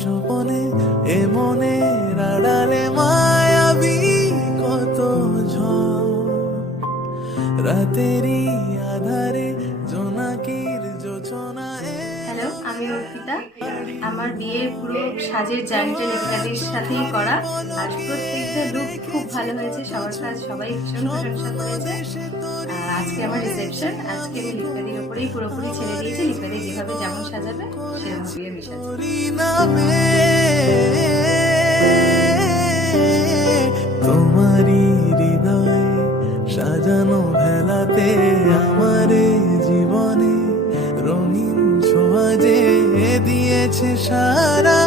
স্বপনে এ মনে রাডালে মায়াবী কত ঝড়, রাতেরই আধারে জোনাকির যোচনা। হ্যালো, আমি অর্পিতা। আমার বিয়ের পুরো সাজের জার্নিটা লিপিকাদির সাথেই করা, আর প্রত্যেকটা লুক খুব ভালো হয়েছে। সবার কাজ সবাই ভীষণ প্রশংসা করেছে। আজকে আমার রিসেপশন, আজকে আমি লিপিকাদির ওপরেই পুরোপুরি ছেড়ে দিয়েছি। লিপিকাদি যেভাবে যেমন সাজাবে সেরকমই আমি সাজাবো। তোমারই হৃদয়ে সাজানো ভেলাতে আমার জীবনে রঙিন ছোঁয়া যে দিয়েছে সারা